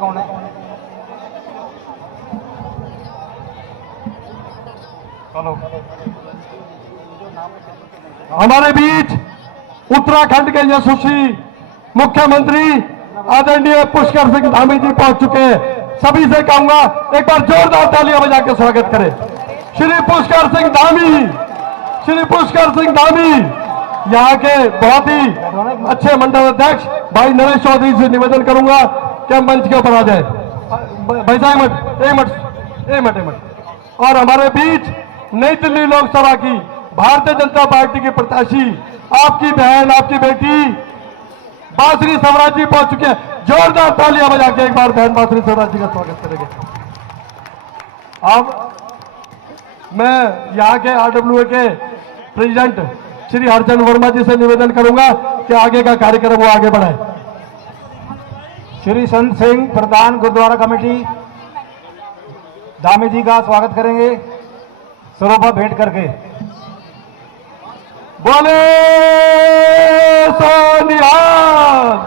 कौन है? हेलो, हमारे बीच उत्तराखंड के यशस्वी मुख्यमंत्री आदरणीय पुष्कर सिंह धामी जी पहुंच चुके हैं। सभी से कहूंगा एक बार जोरदार तालियां बजा के स्वागत करें। श्री पुष्कर सिंह धामी, श्री पुष्कर सिंह धामी। यहाँ के बहुत ही अच्छे मंडल अध्यक्ष भाई नरेश चौधरी से निवेदन करूंगा कि मंच के ऊपर आ जाए। भाई साहब एक मिनट। और हमारे बीच नई दिल्ली लोकसभा की भारतीय जनता पार्टी की प्रत्याशी आपकी बहन, आपकी बेटी बांसुरी स्वराज जी पहुंच चुके हैं। जोरदार तालियां बजा के एक बार बहन बांसुरी स्वराज जी का स्वागत करेंगे। अब मैं यहाँ के आरडब्ल्यूए के प्रेसिडेंट श्री हरचंद वर्मा जी से निवेदन करूंगा कि आगे का कार्यक्रम वो आगे बढ़ाए। श्री संत सिंह प्रधान गुरुद्वारा कमेटी धामी जी का स्वागत करेंगे स्वरूपा भेंट करके। बोले सोनिहाल।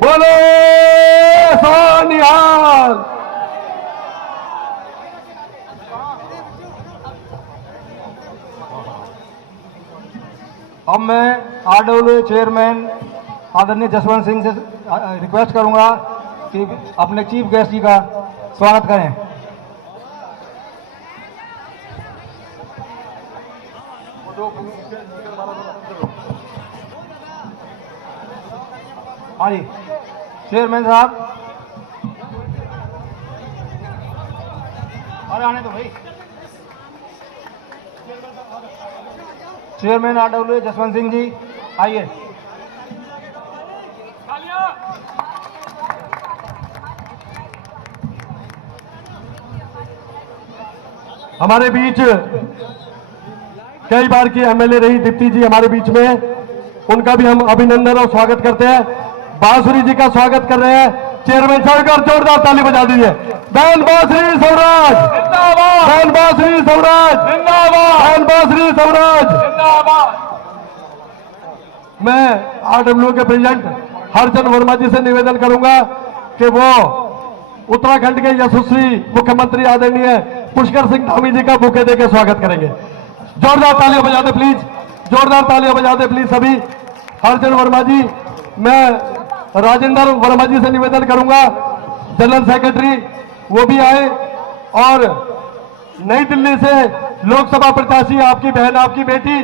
बोले सोनिहाल। अब मैं आरडब्ल्यूए चेयरमैन आदरणीय जसवंत सिंह से रिक्वेस्ट करूंगा कि अपने चीफ गेस्ट जी का स्वागत करें। हाँ जी चेयरमैन साहब, अरे आने दो भाई। चेयरमैन आरडब्ल्यूए जसवंत सिंह जी आइए। हमारे बीच कई बार की एमएलए रही दीप्ति जी हमारे बीच में, उनका भी हम अभिनंदन और स्वागत करते हैं। बांसुरी जी का स्वागत कर रहे हैं। चेयरमैन साहब का जोरदार ताली बजा दीजिए। बहन बांसुरी स्वराज जिंदाबाद, बहन बांसुरी स्वराज जिंदाबाद, बहन बांसुरी स्वराज जिंदाबाद। मैं आरडब्ल्यू के प्रेसिडेंट हरचंद वर्मा जी से निवेदन करूंगा कि वो उत्तराखंड के यशस्वी मुख्यमंत्री आदरणीय पुष्कर सिंह धामी जी का बुके देकर स्वागत करेंगे। जोरदार तालियां बजा दे प्लीज, जोरदार तालियां बजा दे प्लीज सभी। हरचंद वर्मा जी, मैं राजेंद्र वर्मा जी से निवेदन करूंगा जनरल सेक्रेटरी, वो भी आए। और नई दिल्ली से लोकसभा प्रत्याशी आपकी बहन, आपकी बेटी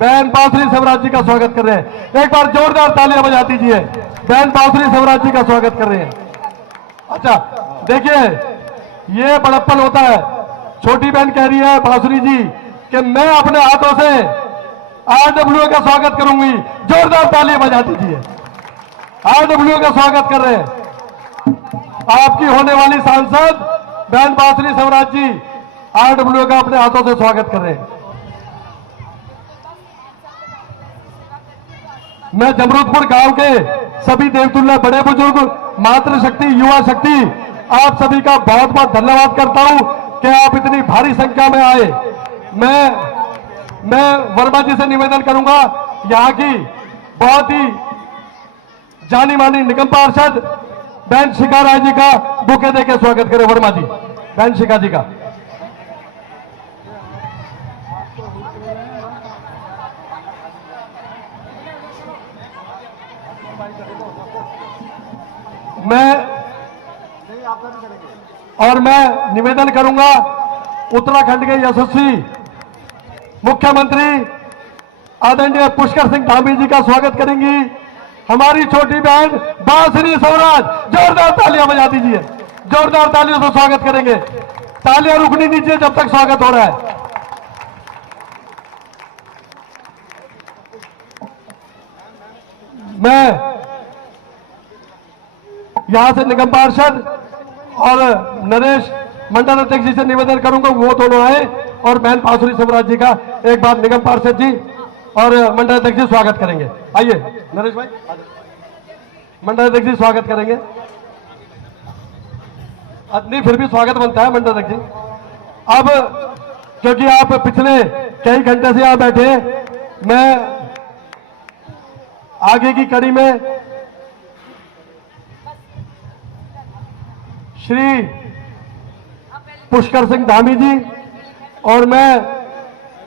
बहन बांसुरी स्वराज जी का स्वागत कर रहे हैं। एक बार जोरदार तालियां बजा दीजिए। बहन बांसुरी स्वराज जी का स्वागत कर रहे हैं। अच्छा देखिए, ये बड़प्पन होता है। छोटी बहन कह रही है बांसुरी जी कि मैं अपने हाथों से आरडब्ल्यू का स्वागत करूंगी। जोरदार तालियां बजा दीजिए। आरडब्ल्यू का स्वागत कर रहे हैं आपकी होने वाली सांसद बहन बांसुरी स्वराज जी। आरडब्ल्यू का अपने हाथों से स्वागत कर रहे हैं। मैं जमरूदपुर गांव के सभी देवतुल्य बड़े बुजुर्ग, मातृशक्ति, युवा शक्ति, आप सभी का बहुत बहुत धन्यवाद करता हूं कि आप इतनी भारी संख्या में आए। मैं वर्मा जी से निवेदन करूंगा, यहाँ की बहुत ही जानी मानी निगम पार्षद बहन शिखा राय जी का बुके देकर स्वागत करें। वर्मा जी, बहन शिखा जी का। मैं निवेदन करूंगा उत्तराखंड के यशस्वी मुख्यमंत्री आदरणीय पुष्कर सिंह धामी जी का स्वागत करेंगी हमारी छोटी बहन बांसुरी स्वराज। जोरदार तालियां बजा दीजिए। जोरदार तालियों से स्वागत करेंगे। तालियां रुकनी नहीं चाहिए जब तक स्वागत हो रहा है। मैं यहां से निगम पार्षद और नरेश मंडल अध्यक्ष जी से निवेदन करूंगा वो दोनों आए और बहन बांसुरी स्वराज जी का एक बार निगम पार्षद जी और मंडल अध्यक्ष जी स्वागत करेंगे। आइए नरेश भाई, मंडल अध्यक्ष जी स्वागत करेंगे। नहीं, फिर भी स्वागत बनता है मंडल अध्यक्ष जी। अब क्योंकि आप पिछले कई घंटे से यहां बैठे। मैं आगे की कड़ी में श्री पुष्कर सिंह धामी जी और मैं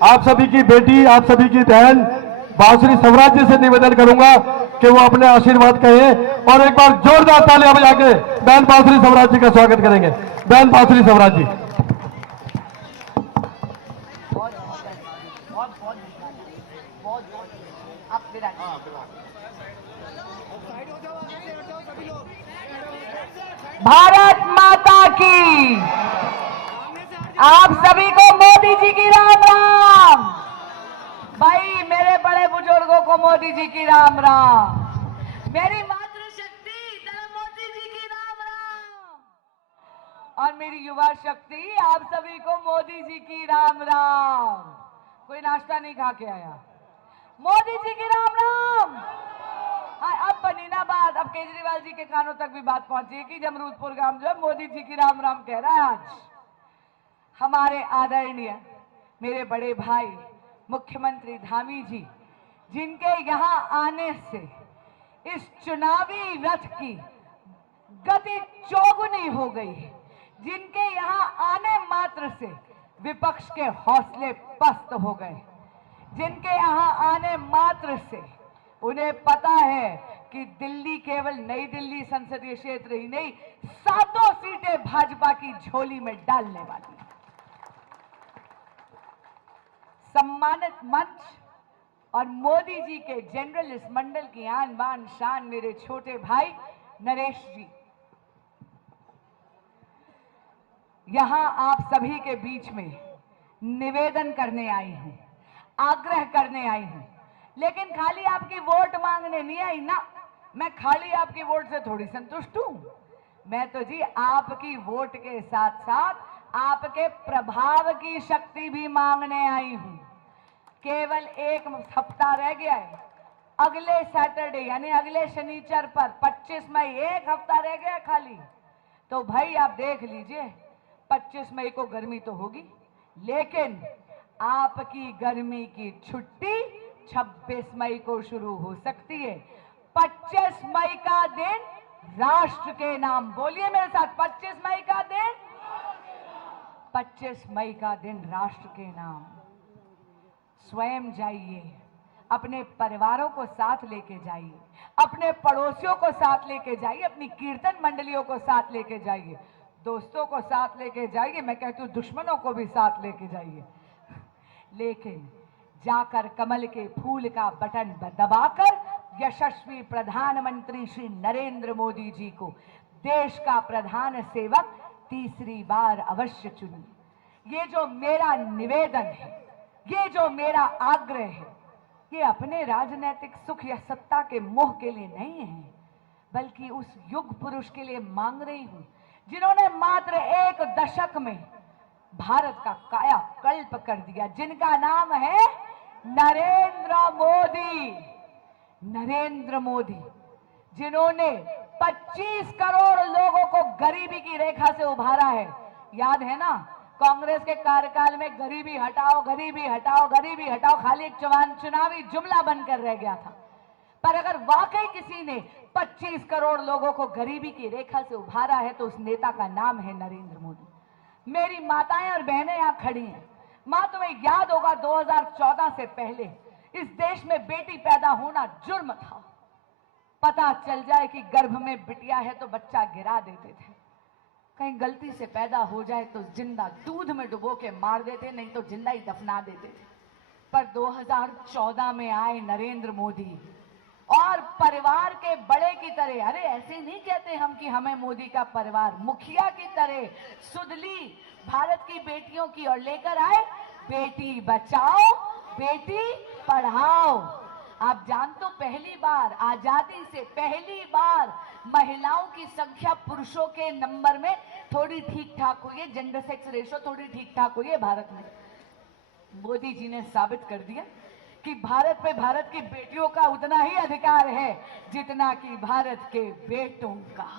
आप सभी की बेटी, आप सभी की बहन बांसुरी स्वराज जी से निवेदन करूंगा कि वो अपने आशीर्वाद कहें और एक बार जोरदार तालियां बजा के बहन बांसुरी स्वराज जी का स्वागत करेंगे। बहन बांसुरी स्वराज जी। भारत माता की। आप सभी को मोदी जी की राम राम। भाई मेरे बड़े बुजुर्गों को मोदी जी की राम राम। मेरी मातृशक्ति मोदी जी की राम राम। और मेरी युवा शक्ति आप सभी को मोदी जी की राम राम। कोई नाश्ता नहीं खा के आया? मोदी जी की राम राम। हाँ, अब बनी ना बात। अब केजरीवाल जी के कानों तक भी बात पहुंची है कि जमरूदपुर गांव जो है मोदी जी की राम राम कह रहा है। आज हमारे आदरणीय मेरे बड़े भाई मुख्यमंत्री धामी जी, जिनके यहाँ आने से इस चुनावी रथ की गति चौगुनी हो गई है, जिनके यहाँ आने मात्र से विपक्ष के हौसले पस्त हो गए, जिनके यहाँ आने मात्र से उन्हें पता है कि दिल्ली केवल नई दिल्ली संसदीय क्षेत्र ही नहीं, 7 सीटें भाजपा की झोली में डालने वाली है। सम्मानित मंच और मोदी जी के जनरलिस्ट मंडल की आन बान शान मेरे छोटे भाई नरेश जी, यहां आप सभी के बीच में निवेदन करने आई हूं, आग्रह करने आई हूं, लेकिन खाली आपकी वोट मांगने नहीं आई ना। मैं खाली आपकी वोट से थोड़ी संतुष्ट हूं। मैं तो जी आपकी वोट के साथ साथ आपके प्रभाव की शक्ति भी मांगने आई हूं। केवल एक हफ्ता रह गया है, अगले सैटरडे यानी अगले शनिचर पर 25 मई, एक हफ्ता रह गया खाली। तो भाई आप देख लीजिए, 25 मई को गर्मी तो होगी, लेकिन आपकी गर्मी की छुट्टी 26 मई को शुरू हो सकती है। 25 मई का दिन राष्ट्र के नाम, बोलिए मेरे साथ, 25 मई का दिन, 25 मई का दिन राष्ट्र के नाम। स्वयं जाइए, अपने परिवारों को साथ लेके जाइए, अपने पड़ोसियों को साथ लेके जाइए, अपनी कीर्तन मंडलियों को साथ लेके जाइए, दोस्तों को साथ लेके जाइए, मैं कहती हूँ दुश्मनों को भी साथ लेके जाइए। लेकिन जाकर कमल के फूल का बटन दबाकर यशस्वी प्रधानमंत्री श्री नरेंद्र मोदी जी को देश का प्रधान सेवक तीसरी बार अवश्य चुनिए। ये जो मेरा निवेदन है, ये जो मेरा आग्रह है, ये अपने राजनीतिक सुख या सत्ता के मोह के लिए नहीं है, बल्कि उस युग पुरुष के लिए मांग रही हूं जिन्होंने मात्र 1 दशक में भारत का कायाकल्प कर दिया, जिनका नाम है नरेंद्र मोदी। नरेंद्र मोदी, जिन्होंने 25 करोड़ लोगों को गरीबी की रेखा से उभारा है। याद है ना, कांग्रेस के कार्यकाल में गरीबी हटाओ, गरीबी हटाओ, गरीबी हटाओ खाली एक चुनावी जुमला बनकर रह गया था। पर अगर वाकई किसी ने 25 करोड़ लोगों को गरीबी की रेखा से उभारा है तो उस नेता का नाम है नरेंद्र मोदी। मेरी माताएं और बहनें यहां खड़ी हैं। मां, तुम्हें याद होगा 2014 से पहले इस देश में बेटी पैदा होना जुर्म था। पता चल जाए कि गर्भ में बिटिया है तो बच्चा गिरा देते थे, कहीं गलती से पैदा हो जाए तो जिंदा दूध में डुबो के मार देते, नहीं तो जिंदा ही दफना देते थे। पर 2014 में आए नरेंद्र मोदी और परिवार के बड़े की तरह, अरे ऐसे नहीं कहते हम कि हमें मोदी का परिवार, मुखिया की तरह सुधली भारत की बेटियों की और लेकर आए बेटी बचाओ बेटी पढ़ाओ। आप जानते हो, पहली बार आजादी से पहली बार महिलाओं की संख्या पुरुषों के नंबर में थोड़ी ठीक ठाक हुई है, जेंडर सेक्स रेशो थोड़ी ठीक ठाक हुई है भारत में। मोदी जी ने साबित कर दिया कि भारत पे भारत की बेटियों का उतना ही अधिकार है जितना कि भारत के बेटों का।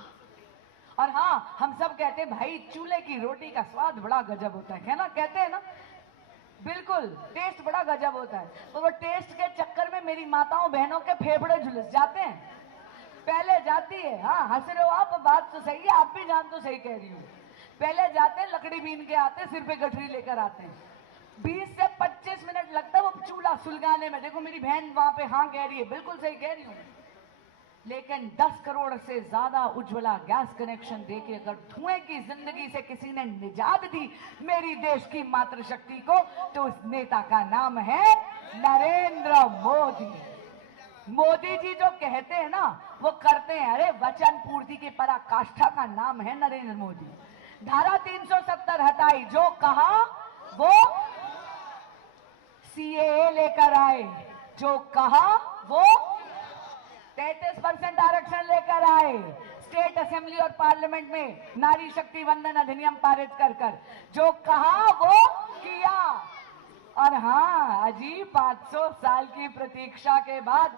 और हाँ, हम सब कहते हैं भाई चूल्हे की रोटी का स्वाद बड़ा गजब होता है ना, कहते हैं ना। बिल्कुल टेस्ट बड़ा गजब होता है। तो वो टेस्ट के चक्कर में मेरी माताओं बहनों के फेफड़े झुलस जाते हैं। पहले जाती है, हाँ हंस रहे हो आप, बात तो सही है, आप भी जान तो सही कह रही हूँ। पहले जाते हैं, लकड़ी बीन के आते हैं, सिर पे गठरी लेकर आते हैं, 20 से 25 मिनट लगता है वो चूल्हा सुलगाने में। देखो मेरी बहन वहां पे हाँ कह रही है, बिल्कुल सही कह रही हूँ। लेकिन 10 करोड़ से ज्यादा उज्ज्वला गैस कनेक्शन देके अगर धुएं की जिंदगी से किसी ने निजात दी मेरी देश की मातृशक्ति को, तो उस नेता का नाम है नरेंद्र मोदी। मोदी जी जो कहते हैं ना वो करते हैं। अरे वचन पूर्ति की पराकाष्ठा का नाम है नरेंद्र मोदी। धारा 370 हटाई, जो कहा वो सीएए लेकर आए, जो कहा वो 33% आरक्षण लेकर आए, स्टेट असेंबली और पार्लियामेंट में नारी शक्ति वंदन अधिनियम पारित कर कर जो कहा वो किया। और हाँ अजी 500 साल की प्रतीक्षा के बाद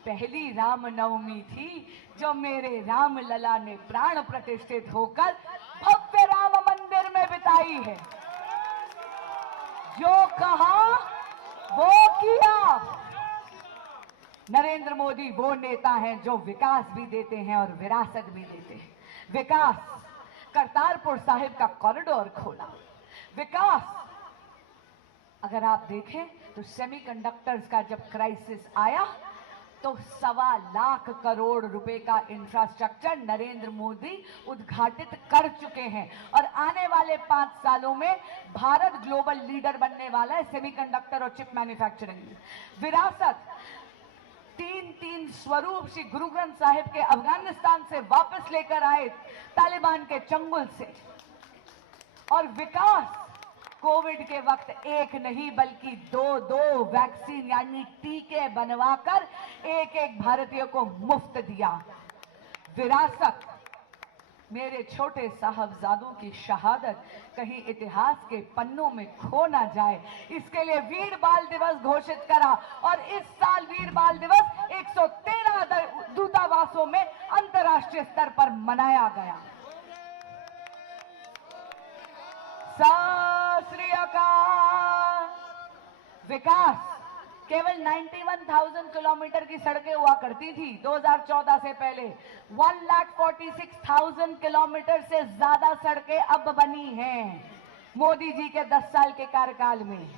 पहली रामनवमी थी जो मेरे राम लला ने प्राण प्रतिष्ठित होकर भव्य राम मंदिर में बिताई है। जो कहा वो किया। नरेंद्र मोदी वो नेता हैं जो विकास भी देते हैं और विरासत भी देते हैं। विकास, करतारपुर साहिब का कॉरिडोर खोला। विकास, अगर आप देखें तो सेमीकंडक्टर्स का जब क्राइसिस आया तो 1.25 लाख करोड़ रुपए का इंफ्रास्ट्रक्चर नरेंद्र मोदी उद्घाटित कर चुके हैं। और आने वाले 5 सालों में भारत ग्लोबल लीडर बनने वाला है सेमीकंडक्टर और चिप मैन्युफैक्चरिंग में। विरासत, 3 स्वरूप श्री गुरु ग्रंथ साहिब के अफगानिस्तान से वापस लेकर आए तालिबान के चंगुल से। और विकास, कोविड के वक्त एक नहीं बल्कि 2 वैक्सीन यानी टीके बनवाकर एक भारतीय को मुफ्त दिया। विरासत, मेरे छोटे साहबजादों की शहादत कहीं इतिहास के पन्नों में खो ना जाए, इसके लिए वीर बाल दिवस घोषित करा। और इस साल वीर बाल दिवस 113 दूतावासों में अंतर्राष्ट्रीय स्तर पर मनाया गया। सत श्री अकाल। विकास, केवल 91,000 किलोमीटर की सड़कें हुआ करती थी 2014 से पहले। 1,46,000 किलोमीटर से ज्यादा सड़कें अब बनी हैं मोदी जी के 10 साल के कार्यकाल में।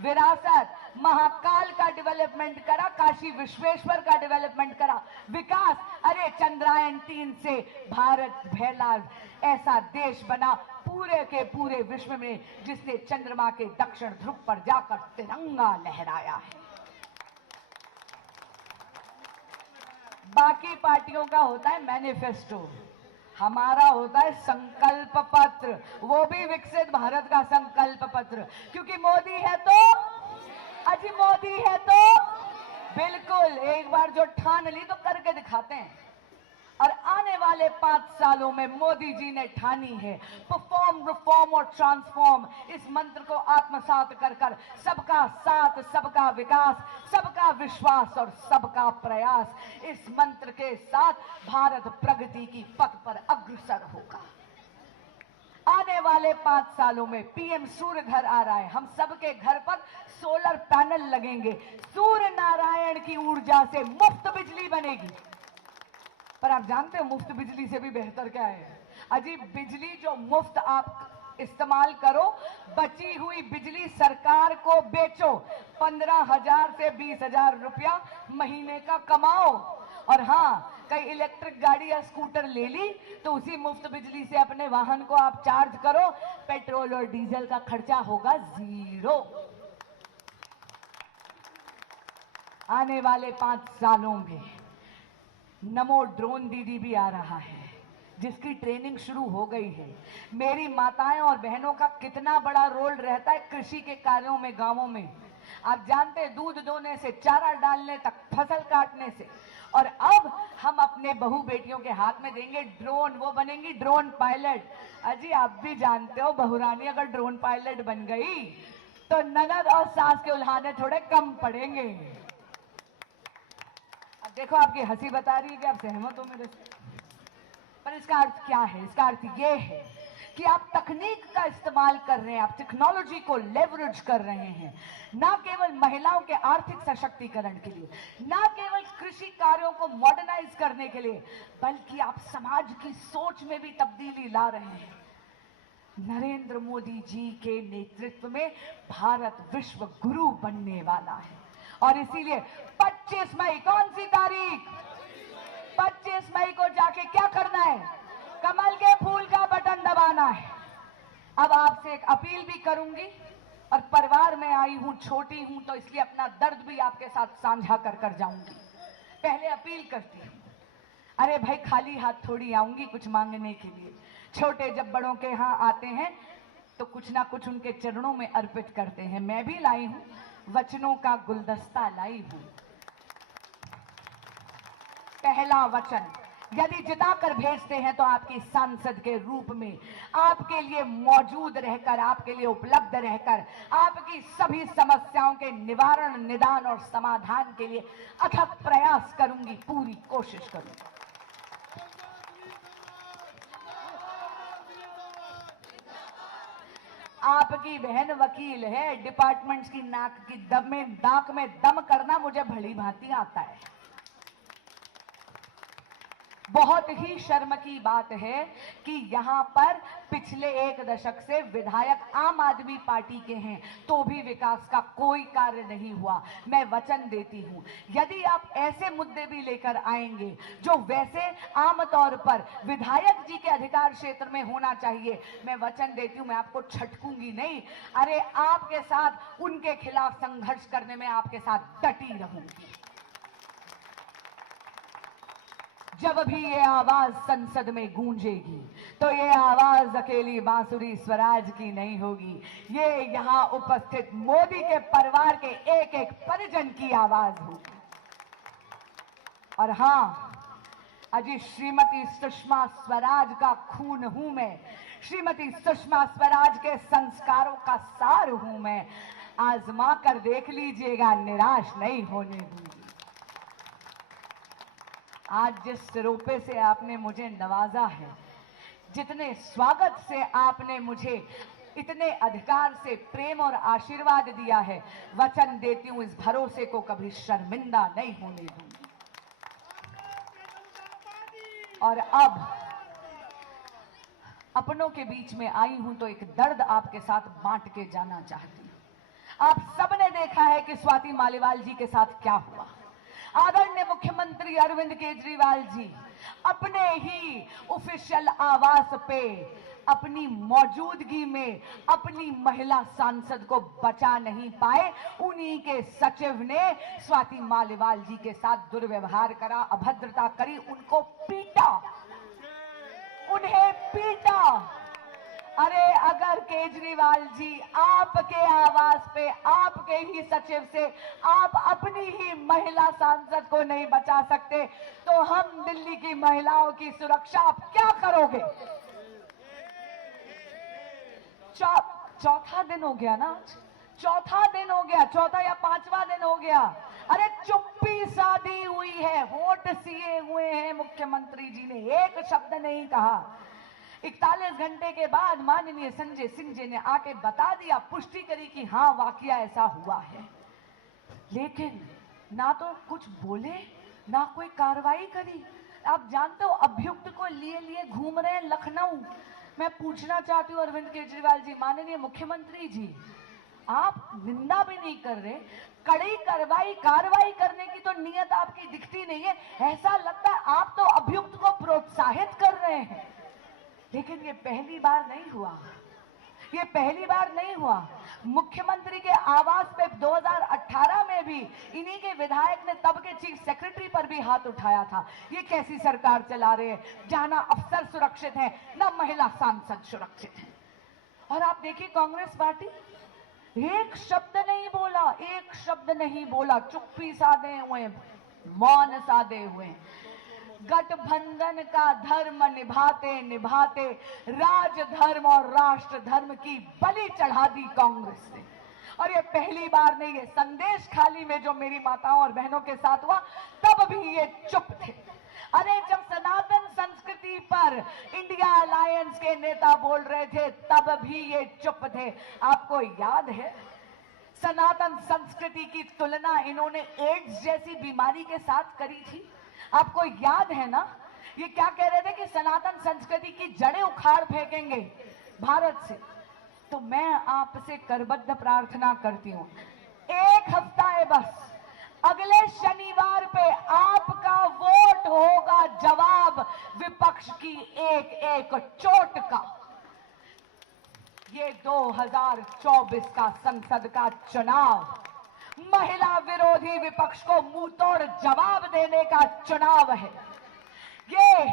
विरासत, महाकाल का डेवलपमेंट करा, काशी विश्वेश्वर का डेवलपमेंट करा। विकास, अरे चंद्रयान 3 से भारत पहला ऐसा देश बना पूरे के पूरे विश्व में जिसने चंद्रमा के दक्षिण ध्रुव पर जाकर तिरंगा लहराया है। बाकी पार्टियों का होता है मैनिफेस्टो, हमारा होता है संकल्प पत्र, वो भी विकसित भारत का संकल्प पत्र। क्योंकि मोदी है तो, अजी मोदी है तो बिल्कुल एक बार जो ठान ली तो करके दिखाते हैं। और आने वाले 5 सालों में मोदी जी ने ठानी है परफॉर्म, रिफॉर्म और ट्रांसफॉर्म। इस मंत्र को आत्मसात कर कर सबका साथ, सबका विकास, सबका विश्वास और सबका प्रयास, इस मंत्र के साथ भारत प्रगति की पथ पर अग्रसर होगा। आने वाले 5 सालों में पीएम सूर्य घर आ रहा है, हम सबके घर पर सोलर पैनल लगेंगे, सूर्य नारायण की ऊर्जा से मुफ्त बिजली बनेगी। पर आप जानते हो मुफ्त बिजली से भी बेहतर क्या है? अजी बिजली जो मुफ्त आप इस्तेमाल करो, बची हुई बिजली सरकार को बेचो, 15,000 से 20,000 रुपया महीने का कमाओ। और हाँ, कई इलेक्ट्रिक गाड़ी या स्कूटर ले ली तो उसी मुफ्त बिजली से अपने वाहन को आप चार्ज करो, पेट्रोल और डीजल का खर्चा होगा 0। आने वाले 5 सालों में नमो ड्रोन दीदी भी आ रहा है जिसकी ट्रेनिंग शुरू हो गई है। मेरी माताएं और बहनों का कितना बड़ा रोल रहता है कृषि के कार्यों में गांवों में। आप जानते हैं, दूध दोने से चारा डालने तक, फसल काटने से। और अब हम अपने बहू बेटियों के हाथ में देंगे ड्रोन, वो बनेंगी ड्रोन पायलट। अजी आप भी जानते हो बहुरानी अगर ड्रोन पायलट बन गई तो ननद और सास के उल्हाने थोड़े कम पड़ेंगे। अब देखो आपकी हंसी बता रही है कि आप सहमत हो मेरे से, पर इसका अर्थ क्या है? इसका अर्थ ये है कि आप तकनीक का इस्तेमाल कर रहे हैं, आप टेक्नोलॉजी को लेवरेज कर रहे हैं, ना केवल महिलाओं के आर्थिक सशक्तिकरण के लिए, ना केवल कृषि कार्यों को मॉडर्नाइज करने के लिए, बल्कि आप समाज की सोच में भी तब्दीली ला रहे हैं। नरेंद्र मोदी जी के नेतृत्व में भारत विश्व गुरु बनने वाला है और इसीलिए 25 मई, कौन सी तारीख? 25 मई को जाके क्या करना है? कमल के फूल का बटन दबाना है। अब आपसे एक अपील भी करूंगी और परिवार में आई हूं, छोटी हूं तो इसलिए अपना दर्द भी आपके साथ साझा कर जाऊंगी। पहले अपील करती हूं, अरे भाई खाली हाथ थोड़ी आऊंगी कुछ मांगने के लिए। छोटे जब बड़ों के यहाँ आते हैं तो कुछ ना कुछ उनके चरणों में अर्पित करते हैं। मैं भी लाई हूं, वचनों का गुलदस्ता लाई हूं। पहला वचन, यदि जिताकर भेजते हैं तो आपकी सांसद के रूप में आपके लिए मौजूद रहकर, आपके लिए उपलब्ध रहकर, आपकी सभी समस्याओं के निवारण, निदान और समाधान के लिए अथक प्रयास करूंगी, पूरी कोशिश करूंगी। आपकी बहन वकील है, डिपार्टमेंट्स की नाक में दम करना मुझे भली भांति आता है। बहुत ही शर्म की बात है कि यहाँ पर पिछले 1 दशक से विधायक आम आदमी पार्टी के हैं तो भी विकास का कोई कार्य नहीं हुआ। मैं वचन देती हूँ, यदि आप ऐसे मुद्दे भी लेकर आएंगे जो वैसे आमतौर पर विधायक जी के अधिकार क्षेत्र में होना चाहिए, मैं वचन देती हूँ मैं आपको छटकूंगी नहीं। अरे आपके साथ उनके खिलाफ संघर्ष करने में आपके साथ डटी रहूंगी। जब भी ये आवाज संसद में गूंजेगी तो ये आवाज अकेली बांसुरी स्वराज की नहीं होगी, ये यहाँ उपस्थित मोदी के परिवार के एक एक परिजन की आवाज होगी। और हाँ, अजी श्रीमती सुषमा स्वराज का खून हूं मैं, श्रीमती सुषमा स्वराज के संस्कारों का सार हूं मैं। आजमा कर देख लीजिएगा, निराश नहीं होने दूंगी। आज जिस रुपए से आपने मुझे नवाजा है, जितने स्वागत से आपने मुझे इतने अधिकार से प्रेम और आशीर्वाद दिया है, वचन देती हूं इस भरोसे को कभी शर्मिंदा नहीं होने दूंगी। और अब अपनों के बीच में आई हूं तो एक दर्द आपके साथ बांट के जाना चाहती हूं। आप सबने देखा है कि स्वाति मालीवाल जी के साथ क्या हुआ। आदरणीय मुख्यमंत्री अरविंद केजरीवाल जी अपने ही ऑफिशियल आवास पे अपनी मौजूदगी में अपनी महिला सांसद को बचा नहीं पाए। उन्हीं के सचिव ने स्वाति मालीवाल जी के साथ दुर्व्यवहार करा, अभद्रता करी, उनको पीटा, उन्हें पीटा। अरे अगर केजरीवाल जी आपके आवास पे आपके ही सचिव से आप अपनी ही महिला सांसद को नहीं बचा सकते तो हम दिल्ली की महिलाओं की सुरक्षा आप क्या करोगे? चौथा दिन हो गया ना, चौथा दिन हो गया, चौथा या 5वां दिन हो गया। अरे चुप्पी साधी हुई है, होठ सिए हुए हैं। मुख्यमंत्री जी ने एक शब्द नहीं कहा। 41 घंटे के बाद माननीय संजय सिंह जी ने आके बता दिया, पुष्टि करी कि हाँ वाकया ऐसा हुआ है, लेकिन ना तो कुछ बोले ना कोई कार्रवाई करी। आप जानते हो अभियुक्त को लिए घूम रहे हैं लखनऊ। मैं पूछना चाहती हूँ अरविंद केजरीवाल जी, माननीय मुख्यमंत्री जी, आप निंदा भी नहीं कर रहे, कड़ी कार्रवाई करने की तो नियत आपकी दिखती नहीं है। ऐसा लगता है आप तो अभियुक्त को प्रोत्साहित कर रहे हैं। लेकिन ये पहली बार नहीं हुआ, ये पहली बार नहीं हुआ। मुख्यमंत्री के आवास पे 2018 में भी इन्हीं के विधायक ने तब के चीफ सेक्रेटरी पर भी हाथ उठाया था। ये कैसी सरकार चला रहे हैं जहां ना अफसर सुरक्षित हैं ना महिला सांसद सुरक्षित हैं। और आप देखिए कांग्रेस पार्टी एक शब्द नहीं बोला, एक शब्द नहीं बोला, चुप्पी साधे हुए, मौन साधे हुए। गठबंधन का धर्म निभाते निभाते राजधर्म और राष्ट्र धर्म की बलि चढ़ा दी कांग्रेस ने। और ये पहली बार नहीं है, संदेश खाली में जो मेरी माताओं और बहनों के साथ हुआ तब भी ये चुप थे। अरे जब सनातन संस्कृति संस्कृति पर इंडिया अलायंस के नेता बोल रहे थे, तब भी ये चुप थे। आपको याद है सनातन संस्कृति की तुलना इन्होंने एड्स जैसी बीमारी के साथ करी थी? आपको याद है ना? ये क्या कह रहे थे कि सनातन संस्कृति की जड़ें उखाड़ फेंकेंगे भारत से। तो मैं आपसे करबद्ध प्रार्थना करती हूं, एक हफ्ता है बस, अगले शनिवार पे आपका वोट होगा जवाब विपक्ष की एक एक चोट का। ये 2024 का संसद का चुनाव महिला विरोधी विपक्ष को मुंहतोड़ जवाब देने का चुनाव है। ये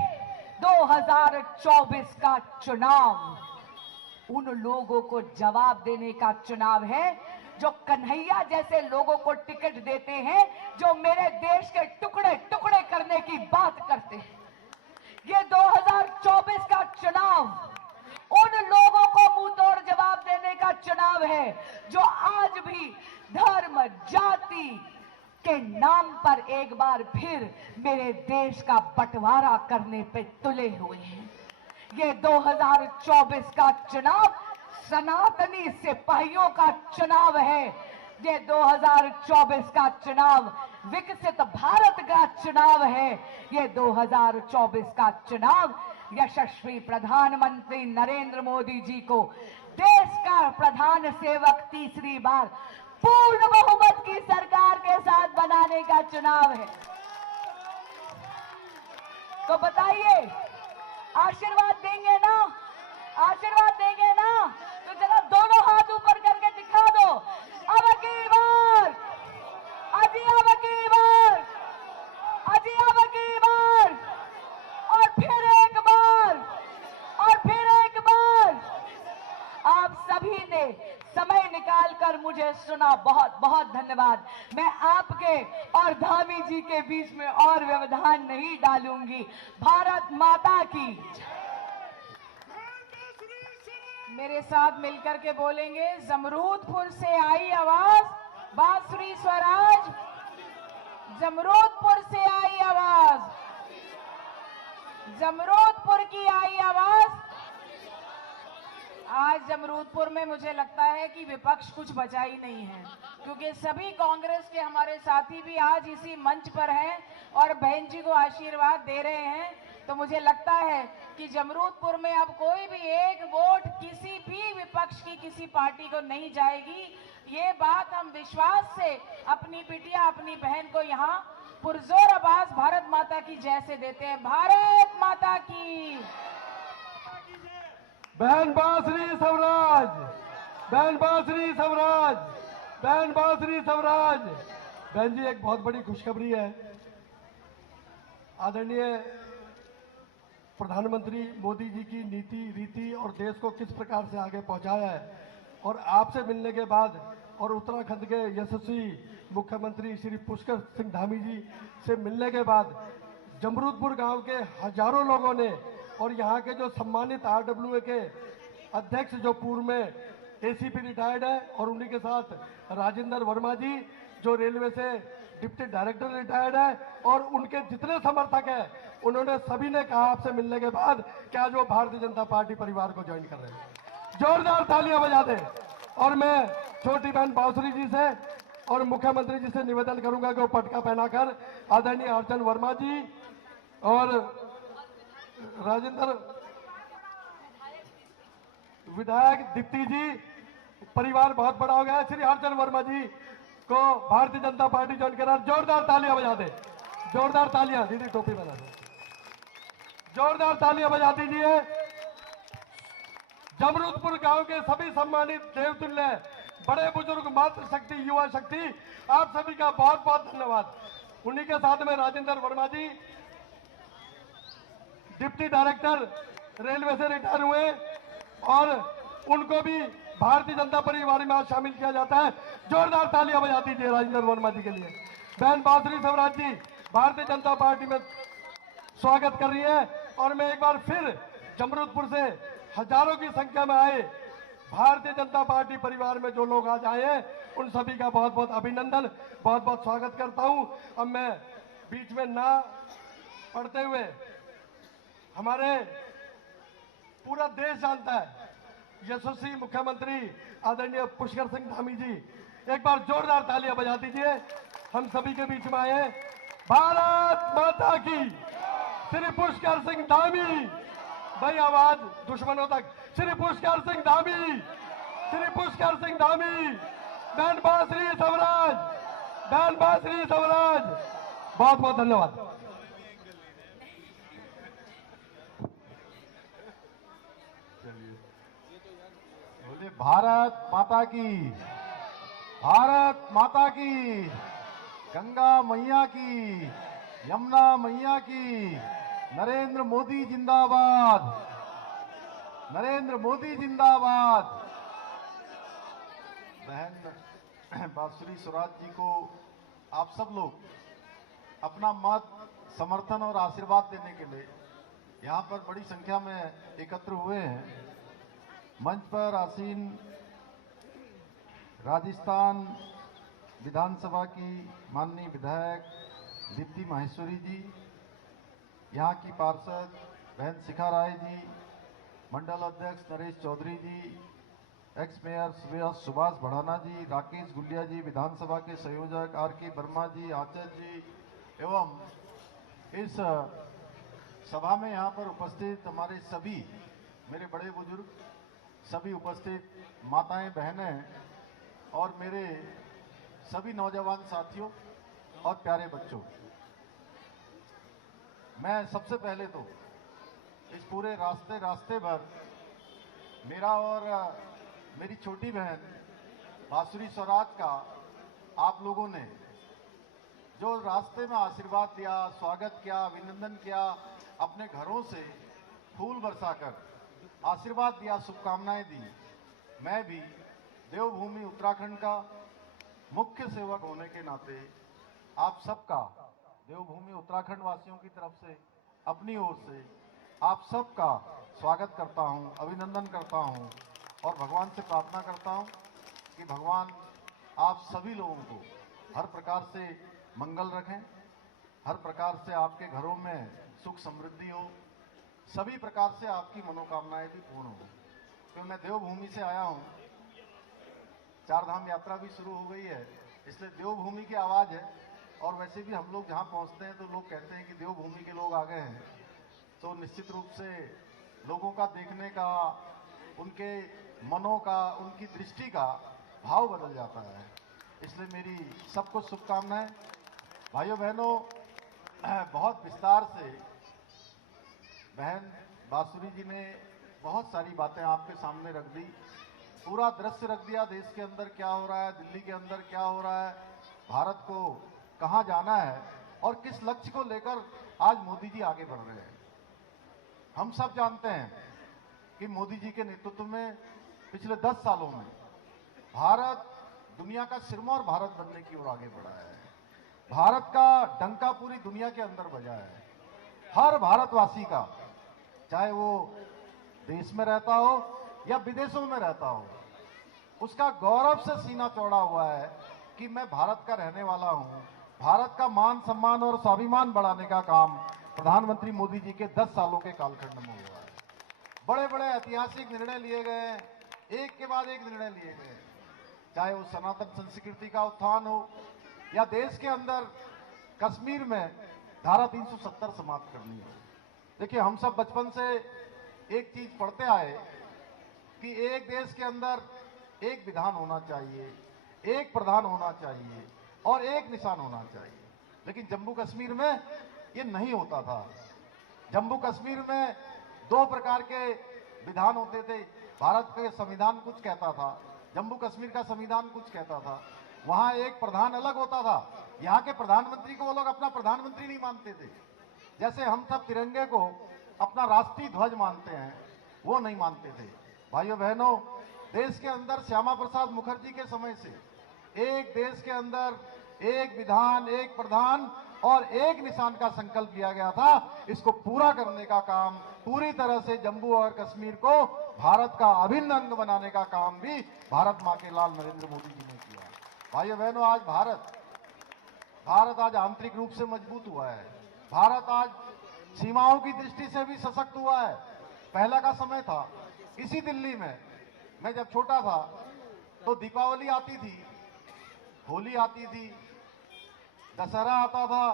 2024 का चुनाव उन लोगों को जवाब देने का चुनाव है जो कन्हैया जैसे लोगों को टिकट देते हैं, जो मेरे देश के टुकड़े टुकड़े करने की बात करते हैं। ये 2024 का चुनाव उन लोगों को मुंहतोड़ जवाब देने का चुनाव है जो आज भी धर्म जाति के नाम पर एक बार फिर मेरे देश का बंटवारा करने पे तुले हुए हैं। ये 2024 का चुनाव सनातनी सिपाहियों का चुनाव है। ये 2024 का चुनाव विकसित भारत का चुनाव है। ये 2024 का चुनाव यशस्वी प्रधानमंत्री नरेंद्र मोदी जी को देश का प्रधान सेवक तीसरी बार पूर्ण बहुमत की सरकार के साथ बनाने का चुनाव है। तो बताइए, आशीर्वाद देंगे ना? आशीर्वाद देंगे ना? तो जरा दोनों हाथ ऊपर करके दिखा दो, अब की बार, अजी अब की बार, अजी अब की बार, और फिर एक बार, और फिर एक बार। आप सभी ने समय निकालकर मुझे सुना, बहुत बहुत धन्यवाद। मैं आपके और धामी जी के बीच में और व्यवधान नहीं डालूंगी। भारत माता की। मेरे साथ मिलकर के बोलेंगे, जमरूदपुर से आई आवाज, बांसुरी स्वराज। जमरूदपुर से आई आवाज, जमरूदपुर की आई आवाज। आज जमरूदपुर में मुझे लगता है कि विपक्ष कुछ बचा ही नहीं है, क्योंकि सभी कांग्रेस के हमारे साथी भी आज इसी मंच पर हैं और बहन जी को आशीर्वाद दे रहे हैं। तो मुझे लगता है कि जमरूदपुर में अब कोई भी एक वोट किसी भी विपक्ष की किसी पार्टी को नहीं जाएगी। ये बात हम विश्वास से अपनी बिटिया अपनी बहन को यहाँ पुरजोर आवाज भारत माता की जय से देते हैं। भारत माता की। बहन बांसुरी स्वराज, बहन बांसुरी स्वराज, बहन बांसुरी स्वराज। बहन जी, एक बहुत बड़ी खुशखबरी है। आदरणीय प्रधानमंत्री मोदी जी की नीति रीति और देश को किस प्रकार से आगे पहुंचाया है, और आपसे मिलने के बाद और उत्तराखंड के यशस्वी मुख्यमंत्री श्री पुष्कर सिंह धामी जी से मिलने के बाद जमरूदपुर गांव के हजारों लोगों ने और यहाँ के जो सम्मानित RWA के अध्यक्ष जो पूर्व में ACP रिटायर्ड है, और उन्हीं के साथ राजेंद्र वर्मा जी जो रेलवे से डिप्टी डायरेक्टर रिटायर्ड है, और उनके जितने समर्थक हैं, उन्होंने सभी ने कहा आपसे मिलने के बाद कि आज वो भारतीय जनता पार्टी परिवार को ज्वाइन कर रहे हैं। जोरदार तालियां बजा दें। और मैं छोटी बहन बांसुरी जी से और मुख्यमंत्री जी से निवेदन करूंगा कि वो पटका पहनाकर आदरणीय अर्चन वर्मा जी और राजेंद्र विधायक दीप्ति जी, परिवार बहुत बड़ा हो गया है, श्री अर्चन वर्मा जी को भारतीय जनता पार्टी ज्वाइन करा। जोरदार तालियां बजा दे, जोरदार तालियां। दीदी टोपी बना दो, जोरदार तालियां बजा दीजिए। जमरूदपुर गांव के सभी सम्मानित देवतुल्य बड़े बुजुर्ग, मातृशक्ति, युवा शक्ति, आप सभी का बहुत बहुत धन्यवाद। उन्हीं के साथ में राजेंद्र वर्मा जी डिप्टी डायरेक्टर रेलवे से रिटायर हुए, और उनको भी भारतीय जनता परिवार में आज शामिल किया जाता है। जोरदार तालियां बजा दीजिए राजेंद्र वर्मा जी के लिए। बहन बांसुरी स्वराज जी भारतीय जनता पार्टी में स्वागत कर रही है। और मैं एक बार फिर जमरूदपुर से हजारों की संख्या में आए भारतीय जनता पार्टी परिवार में जो लोग आज आए हैं, उन सभी का बहुत बहुत अभिनंदन, बहुत बहुत स्वागत करता हूं। अब मैं बीच में ना पढ़ते हुए हमारे पूरा देश जानता है यशस्वी मुख्यमंत्री आदरणीय पुष्कर सिंह धामी जी, एक बार जोरदार तालियां बजा दीजिए। हम सभी के बीच में आए। भारत माता की, श्री पुष्कर सिंह धामी। भाई आवाज दुश्मनों तक, श्री पुष्कर सिंह धामी, श्री पुष्कर सिंह धामी। बहन बासरी स्वराज, बहन बासरी स्वराज। बहुत बहुत धन्यवाद। बोले भारत माता की, भारत माता की, गंगा मैया की, यमुना मैया की, नरेंद्र मोदी जिंदाबाद, नरेंद्र मोदी जिंदाबाद। बहन बांसुरी स्वराज जी को आप सब लोग अपना मत, समर्थन और आशीर्वाद देने के लिए यहाँ पर बड़ी संख्या में एकत्र हुए हैं। मंच पर आसीन राजस्थान विधानसभा की माननीय विधायक दीप्ति माहेश्वरी जी, यहाँ की पार्षद बहन शिखा राय जी, मंडल अध्यक्ष नरेश चौधरी जी, एक्स मेयर सुभाष भड़ाना जी, राकेश गुलिया जी, विधानसभा के संयोजक आर के वर्मा जी, आचार्य जी, एवं इस सभा में यहाँ पर उपस्थित हमारे सभी मेरे बड़े बुजुर्ग, सभी उपस्थित माताएं, बहनें और मेरे सभी नौजवान साथियों और प्यारे बच्चों, मैं सबसे पहले तो इस पूरे रास्ते भर मेरा और मेरी छोटी बहन बांसुरी स्वराज का आप लोगों ने जो रास्ते में आशीर्वाद दिया, स्वागत किया, अभिनंदन किया, अपने घरों से फूल बरसाकर आशीर्वाद दिया, शुभकामनाएं दी। मैं भी देवभूमि उत्तराखंड का मुख्य सेवक होने के नाते आप सबका, देवभूमि उत्तराखंड वासियों की तरफ से, अपनी ओर से आप सबका स्वागत करता हूं, अभिनंदन करता हूं और भगवान से प्रार्थना करता हूं कि भगवान आप सभी लोगों को हर प्रकार से मंगल रखें, हर प्रकार से आपके घरों में सुख समृद्धि हो, सभी प्रकार से आपकी मनोकामनाएं भी पूर्ण हो। तो मैं देवभूमि से आया हूं, चार धाम यात्रा भी शुरू हो गई है, इसलिए देवभूमि की आवाज़ है। और वैसे भी हम लोग जहाँ पहुँचते हैं तो लोग कहते हैं कि देवभूमि के लोग आ गए हैं, तो निश्चित रूप से लोगों का देखने का, उनके मनों का, उनकी दृष्टि का भाव बदल जाता है। इसलिए मेरी सबको शुभकामनाएं। भाइयों बहनों, बहुत विस्तार से बहन बांसुरी जी ने बहुत सारी बातें आपके सामने रख दी, पूरा दृश्य रख दिया, देश के अंदर क्या हो रहा है, दिल्ली के अंदर क्या हो रहा है, भारत को कहाँ जाना है और किस लक्ष्य को लेकर आज मोदी जी आगे बढ़ रहे हैं। हम सब जानते हैं कि मोदी जी के नेतृत्व में पिछले 10 सालों में भारत दुनिया का सिरमौर भारत बनने की ओर आगे बढ़ा है। भारत का डंका पूरी दुनिया के अंदर बजा है। हर भारतवासी का, चाहे वो देश में रहता हो या विदेशों में रहता हो, उसका गौरव से सीना चौड़ा हुआ है कि मैं भारत का रहने वाला हूं। भारत का मान सम्मान और स्वाभिमान बढ़ाने का काम प्रधानमंत्री मोदी जी के 10 सालों के कालखंड में हुआ है। बड़े बड़े ऐतिहासिक निर्णय लिए गए हैं, एक के बाद एक निर्णय लिए गए, चाहे वो सनातन संस्कृति का उत्थान हो या देश के अंदर कश्मीर में धारा 370 समाप्त करनी हो। देखिए, हम सब बचपन से एक चीज पढ़ते आए कि एक देश के अंदर एक विधान होना चाहिए, एक प्रधान होना चाहिए और एक निशान होना चाहिए। लेकिन जम्मू कश्मीर में ये नहीं होता था। जम्मू कश्मीर में 2 प्रकार के विधान होते थे। भारत का संविधान कुछ कहता था, जम्मू कश्मीर का संविधान कुछ कहता था। वहां एक प्रधान अलग होता था। यहाँ के प्रधानमंत्री को वो लोग अपना प्रधानमंत्री नहीं मानते थे। जैसे हम सब तिरंगे को अपना राष्ट्रीय ध्वज मानते हैं, वो नहीं मानते थे। भाइयों बहनों, देश के अंदर श्यामा प्रसाद मुखर्जी के समय से एक देश के अंदर एक विधान, एक प्रधान और एक निशान का संकल्प लिया गया था। इसको पूरा करने का काम पूरी तरह से जम्मू और कश्मीर को भारत का अभिन्न अंग बनाने का काम भी भारत मां के लाल नरेंद्र मोदी जी ने किया। भाइयों बहनों, आज भारत आज आंतरिक रूप से मजबूत हुआ है। भारत आज सीमाओं की दृष्टि से भी सशक्त हुआ है। पहला का समय था, इसी दिल्ली में मैं जब छोटा था तो दीपावली आती थी, होली आती थी, दशहरा आता था,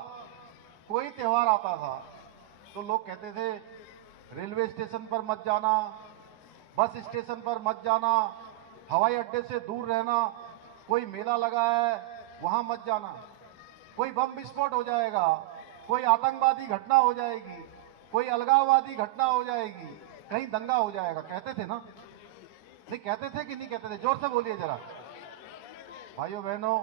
कोई त्योहार आता था तो लोग कहते थे रेलवे स्टेशन पर मत जाना, बस स्टेशन पर मत जाना, हवाई अड्डे से दूर रहना, कोई मेला लगा है वहां मत जाना, कोई बम विस्फोट हो जाएगा, कोई आतंकवादी घटना हो जाएगी, कोई अलगाववादी घटना हो जाएगी, कहीं दंगा हो जाएगा। कहते थे ना? नहीं कहते थे कि नहीं कहते थे? जोर से बोलिए जरा। भाइयों बहनों,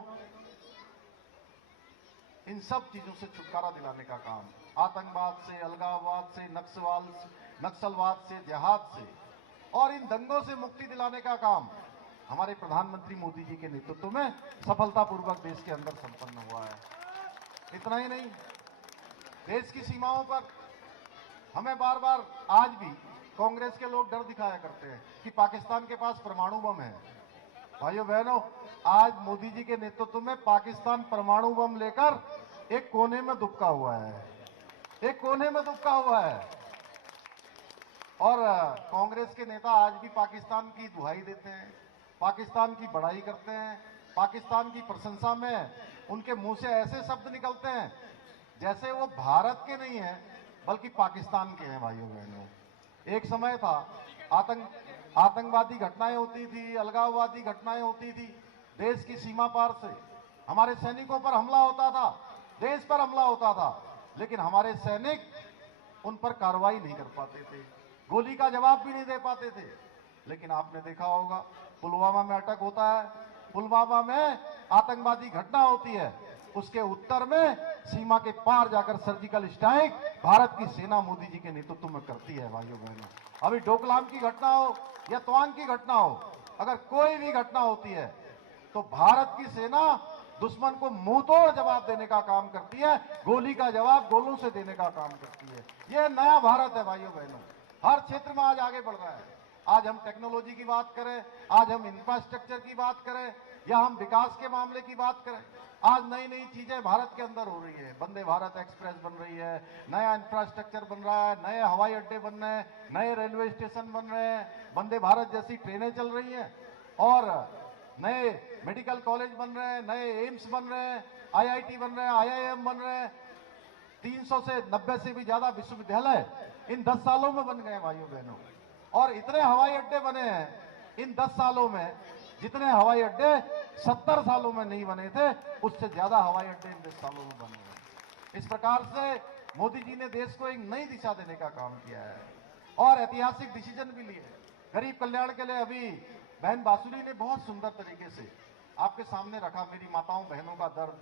इन सब चीजों से छुटकारा दिलाने का काम, आतंकवाद से, अलगाववाद से, नक्सलवाद से, जिहाद से और इन दंगों से मुक्ति दिलाने का काम हमारे प्रधानमंत्री मोदी जी के नेतृत्व में सफलतापूर्वक देश के अंदर संपन्न हुआ है। इतना ही नहीं, देश की सीमाओं पर हमें बार बार आज भी कांग्रेस के लोग डर दिखाया करते हैं कि पाकिस्तान के पास परमाणु बम है। भाइयों बहनों, आज मोदी जी के नेतृत्व में पाकिस्तान परमाणु बम लेकर एक कोने में दुबका हुआ है, एक कोने में दुबका हुआ है। और कांग्रेस के नेता आज भी पाकिस्तान की दुहाई देते हैं, पाकिस्तान की बड़ाई करते हैं, पाकिस्तान की प्रशंसा में उनके मुंह से ऐसे शब्द निकलते हैं जैसे वो भारत के नहीं है बल्कि पाकिस्तान के हैं। भाइयों बहनों, एक समय था आतंकवादी घटनाएं होती थी, अलगाववादी घटनाएं होती थी, देश की सीमा पार से हमारे सैनिकों पर हमला होता था, देश पर हमला होता था, लेकिन हमारे सैनिक उन पर कार्रवाई नहीं कर पाते थे, गोली का जवाब भी नहीं दे पाते थे। लेकिन आपने देखा होगा पुलवामा में अटैक होता है, पुलवामा में आतंकवादी घटना होती है, उसके उत्तर में सीमा के पार जाकर सर्जिकल स्ट्राइक भारत की सेना मोदी जी के नेतृत्व में करती है। भाइयों बहनों, अभी डोकलाम की घटना हो या तवांग की घटना हो, अगर कोई भी घटना होती है तो भारत की सेना दुश्मन को मुंहतोड़ जवाब देने का काम करती है, गोली का जवाब गोलों से देने का काम करती है। यह नया भारत है। भाइयों बहनों, हर क्षेत्र में आज आगे बढ़ रहा है। आज हम टेक्नोलॉजी की बात करें, आज हम इंफ्रास्ट्रक्चर की बात करें या हम विकास के मामले की बात करें, आज नई नई चीजें भारत के अंदर हो रही है। वंदे भारत एक्सप्रेस बन रही है, नया इंफ्रास्ट्रक्चर बन रहा है, नए हवाई अड्डे बन रहे हैं, नए रेलवे स्टेशन बन रहे हैं, वंदे भारत जैसी ट्रेनें चल रही हैं और नए मेडिकल कॉलेज बन रहे हैं, नए एम्स बन रहे हैं, आईआईटी बन रहे हैं, आईआईएम बन रहे हैं, 300 से 90 से भी ज्यादा विश्वविद्यालय इन 10 सालों में बन गए हैं। भाइयों बहनों, और इतने हवाई अड्डे बने हैं इन 10 सालों में जितने हवाई अड्डे 70 सालों में नहीं बने थे, उससे ज्यादा हवाई अड्डे इन 10 सालों में बने हैं। इस प्रकार से मोदी जी ने देश को एक नई दिशा देने का काम किया है और ऐतिहासिक डिसीजन भी लिए। गरीब कल्याण के लिए अभी बहन बासुरी ने बहुत सुंदर तरीके से आपके सामने रखा मेरी माताओं बहनों का दर्द,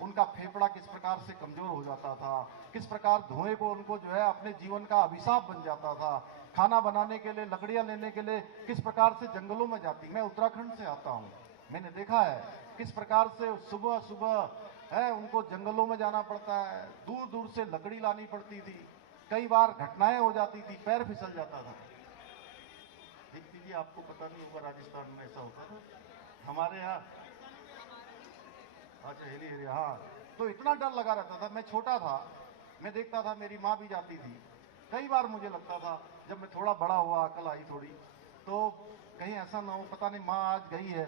उनका फेफड़ा किस प्रकार से कमजोर हो जाता था, किस प्रकार धुएं को उनको जो है अपने जीवन का अभिशाप बन जाता था, खाना बनाने के लिए, लकड़ियां लेने के लिए किस प्रकार से जंगलों में जाती। मैं उत्तराखंड से आता हूं, मैंने देखा है किस प्रकार से सुबह सुबह है उनको जंगलों में जाना पड़ता है, दूर दूर से लकड़ी लानी पड़ती थी, कई बार घटनाएं हो जाती थी, पैर फिसल जाता था। देखती जी, आपको पता नहीं होगा राजस्थान में ऐसा होता था, हमारे यहाँ अच्छा हिली एरिया, हाँ, तो इतना डर लगा रहता था। मैं छोटा था, मैं देखता था मेरी माँ भी जाती थी, कई बार मुझे लगता था जब मैं थोड़ा बड़ा हुआ, अकल आई थोड़ी, तो कहीं ऐसा ना हो, पता नहीं माँ आज गई है,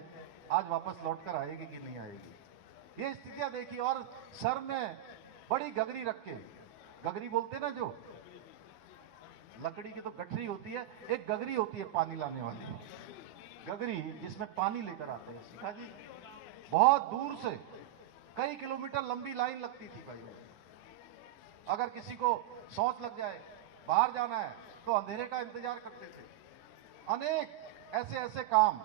आज वापस लौट कर आएगी कि नहीं आएगी। ये स्थितियां देखी और सर में बड़ी गगरी रख के, गगरी बोलते ना जो लकड़ी की तो गठरी होती है, एक गगरी होती है पानी लाने वाली गगरी, जिसमें पानी लेकर आते हैं। शिखा जी, बहुत दूर से कई किलोमीटर लंबी लाइन लगती थी भाई। अगर किसी को शौच लग जाए, बाहर जाना है, तो अंधेरे का इंतजार करते थे। अनेक ऐसे ऐसे काम।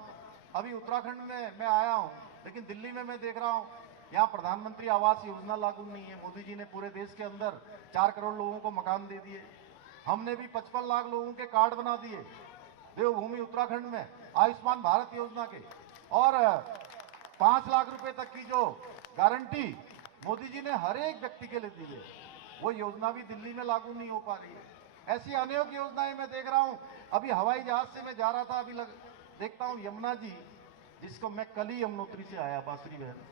अभी उत्तराखंड में मैं आया हूं, लेकिन दिल्ली में मैं देख रहा हूं यहाँ प्रधानमंत्री आवास योजना लागू नहीं है। मोदी जी ने पूरे देश के अंदर 4 करोड़ लोगों को मकान दे दिए। हमने भी 55 लाख लोगों के कार्ड बना दिए देवभूमि उत्तराखंड में आयुष्मान भारत योजना के, और 5 लाख रुपए तक की जो गारंटी मोदी जी ने हर एक व्यक्ति के लिए दी है, वो योजना भी दिल्ली में लागू नहीं हो पा रही है। ऐसी अनेक योजनाएं मैं देख रहा हूं। अभी हवाई जहाज से मैं जा रहा था, अभी देखता हूं यमुना जी, जिसको मैं कल ही यमुनोत्री से आया, बासुरी बहन,